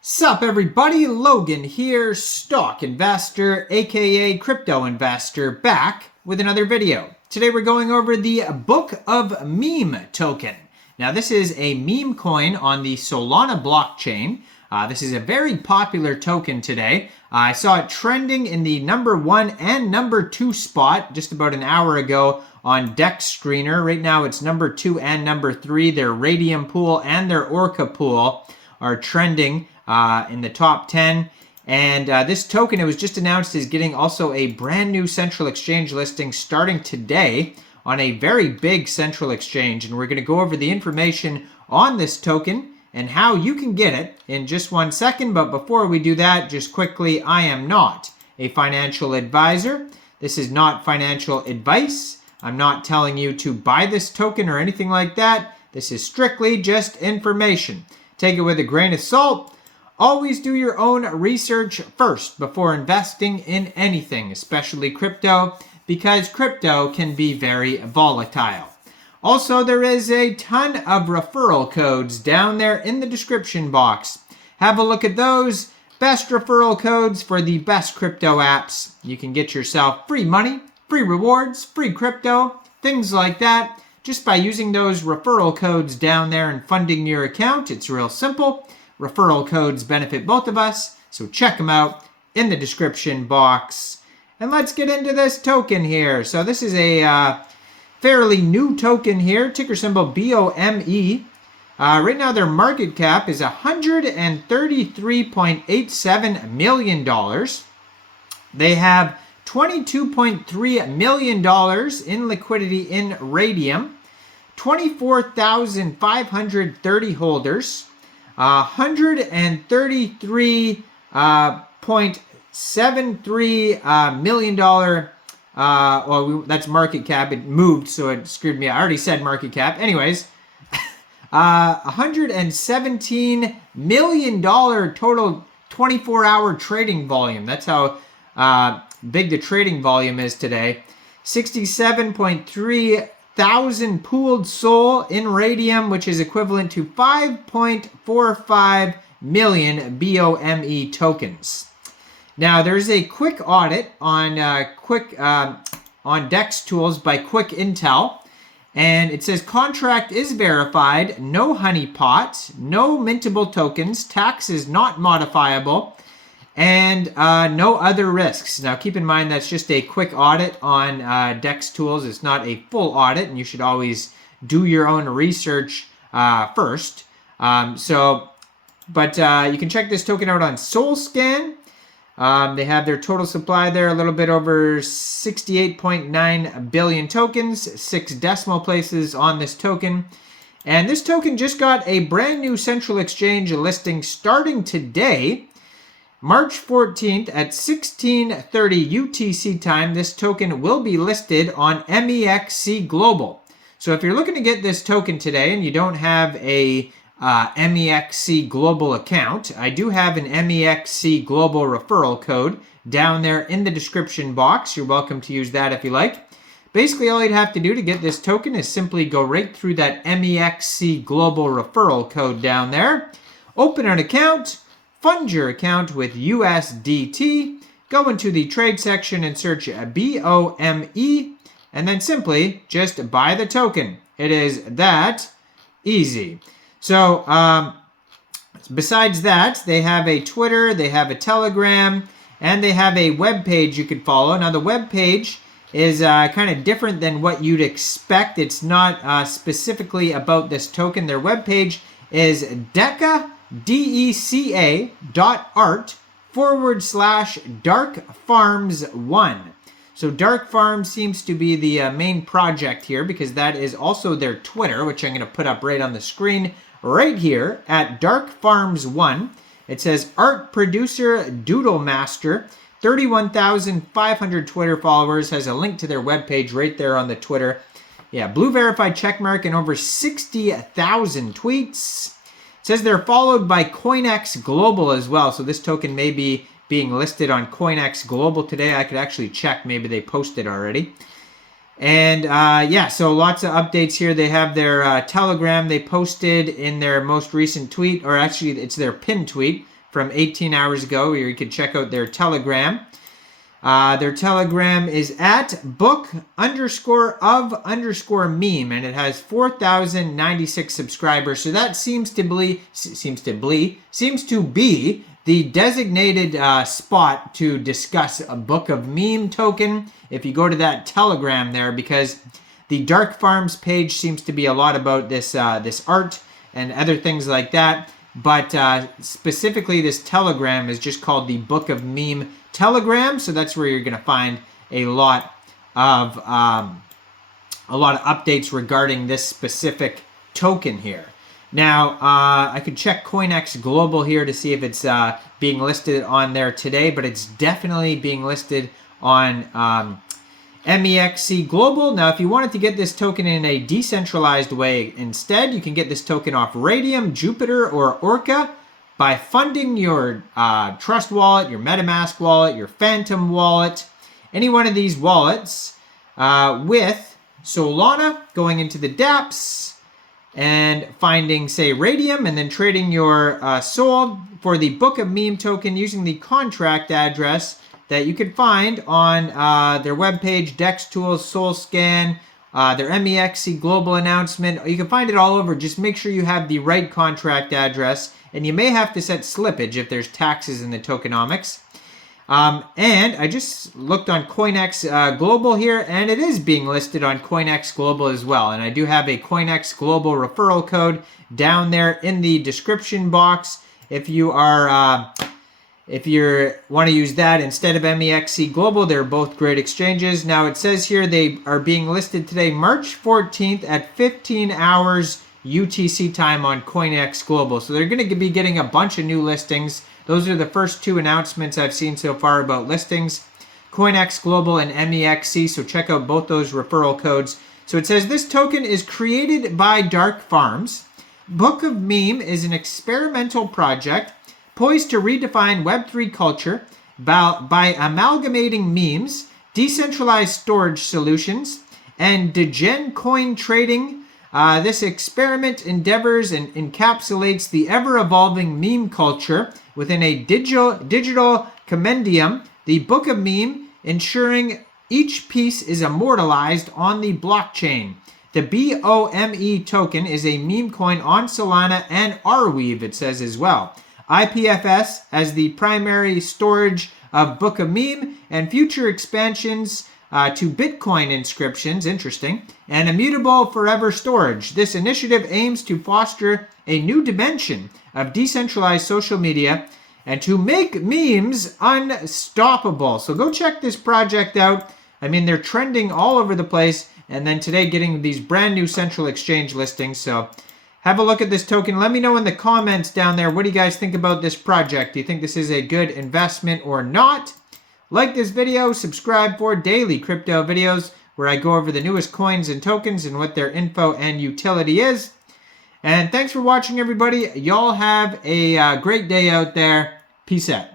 Sup everybody, Logan here, stock investor aka crypto investor, back with another video. Today we're going over the Book of Meme token. Now this is a meme coin on the Solana blockchain. This is a very popular token today. I saw it trending in the #1 and #2 spot just about an hour ago on Dex Screener. Right now it's #2 and #3. Their Raydium pool and their Orca pool are trending in the top 10. And this token, it was just announced, is getting also a brand new central exchange listing starting today on a very big central exchange. And we're going to go over the information on this token and how you can get it in just 1 second. But before we do that, just quickly, I am not a financial advisor. This is not financial advice. I'm not telling you to buy this token or anything like that. This is strictly just information. Take it with a grain of salt. Always do your own research first before investing in anything, especially crypto, because crypto can be very volatile. Also, there is a ton of referral codes down there in the description box. Have a look at those. Best referral codes for the best crypto apps. You can get yourself free money, free rewards, free crypto, things like that, just by using those referral codes down there and funding your account. It's real simple. Referral codes benefit both of us, so check them out in the description box. And let's get into this token here. So this is a fairly new token here, ticker symbol BOME. Right now their market cap is $133.87 million. They have $22.3 million in liquidity in Raydium, 24,530 holders, $133.73 million. That's market cap. It moved, so it screwed me. I already said market cap. Anyways, $117 million total 24-hour trading volume. That's how big the trading volume is today. 67.3 thousand pooled SOL in Raydium, which is equivalent to 5.45 million BOME tokens. Now, there's a quick audit on on Dex Tools by Quick Intel, and it says contract is verified, no honeypot, no mintable tokens, tax is not modifiable, and no other risks. Now, keep in mind that's just a quick audit on Dex Tools. It's not a full audit, and you should always do your own research first. But you can check this token out on SolScan. They have their total supply there, a little bit over 68.9 billion tokens, 6 decimal places on this token. And this token just got a brand new central exchange listing starting today, March 14th at 16:30 UTC time. This token will be listed on Mexc Global. So if you're looking to get this token today and you don't have a Mexc Global account, I do have an Mexc Global referral code down there in the description box. You're welcome to use that if you like. Basically, all you'd have to do to get this token is simply go right through that Mexc Global referral code down there, open an account, fund your account with USDT, go into the trade section and search BOME, and then simply just buy the token. It is that easy. So, besides that, they have a Twitter, they have a Telegram, and they have a web page you could follow. Now, the web page is kind of different than what you'd expect. It's not specifically about this token. Their web page is deca.art/dark farms1. So Dark Farms seems to be the main project here, because that is also their Twitter, which I'm going to put up right on the screen right here at Dark Farms 1. It says art producer Doodle Master, 31,500 Twitter followers, has a link to their webpage right there on the Twitter. Yeah, blue verified checkmark and over 60,000 tweets. It says they're followed by Coinex Global as well. So this token may be being listed on Coinex Global today. I could actually check. Maybe they posted already. And yeah, so lots of updates here. They have their Telegram they posted in their most recent tweet, or actually it's their pinned tweet, from 18 hours ago, where you could check out their Telegram. Their Telegram is at book_of_meme, and it has 4,096 subscribers. So that seems to be the designated spot to discuss a Book of Meme token. If you go to that Telegram there, because the Dark Farms page seems to be a lot about this this art and other things like that. But specifically, this Telegram is just called the Book of Meme Telegram, so that's where you're going to find a lot of updates regarding this specific token here. Now, I could check Coinex Global here to see if it's being listed on there today, but it's definitely being listed on Mexc Global. Now, if you wanted to get this token in a decentralized way instead, you can get this token off Raydium, Jupiter, or Orca by funding your Trust wallet, your MetaMask wallet, your Phantom wallet, any one of these wallets with Solana, going into the dApps and finding, say, Raydium, and then trading your SOL for the Book of Meme token using the contract address that you can find on their webpage, Dex Tools, SolScan, their Mexc Global announcement. You can find it all over. Just make sure you have the right contract address, and you may have to set slippage if there's taxes in the tokenomics. And I just looked on Coinex Global here, and it is being listed on Coinex Global as well. And I do have a Coinex Global referral code down there in the description box. If you are if you want to use that instead of Mexc Global, they're both great exchanges. Now it says here they are being listed today, March 14th at 15 hours UTC time on Coinex Global. So they're going to be getting a bunch of new listings. Those are the first two announcements I've seen so far about listings, Coinex Global and Mexc. So check out both those referral codes. So it says this token is created by Dark Farms. Book of Meme is an experimental project poised to redefine Web3 culture by amalgamating memes, decentralized storage solutions, and degen coin trading. This experiment endeavors and encapsulates the ever-evolving meme culture within a digital compendium, the Book of Meme, ensuring each piece is immortalized on the blockchain. The BOME token is a meme coin on Solana and Arweave, it says as well. IPFS as the primary storage of Book of Meme, and future expansions to Bitcoin inscriptions, interesting, and immutable forever storage. This initiative aims to foster a new dimension of decentralized social media and to make memes unstoppable. So go check this project out. I mean, they're trending all over the place, and then today getting these brand new central exchange listings. So have a look at this token. Let me know in the comments down there, what do you guys think about this project? Do you think this is a good investment or not? Like this video, subscribe for daily crypto videos where I go over the newest coins and tokens and what their info and utility is. And thanks for watching, everybody. Y'all have a great day out there. Peace out.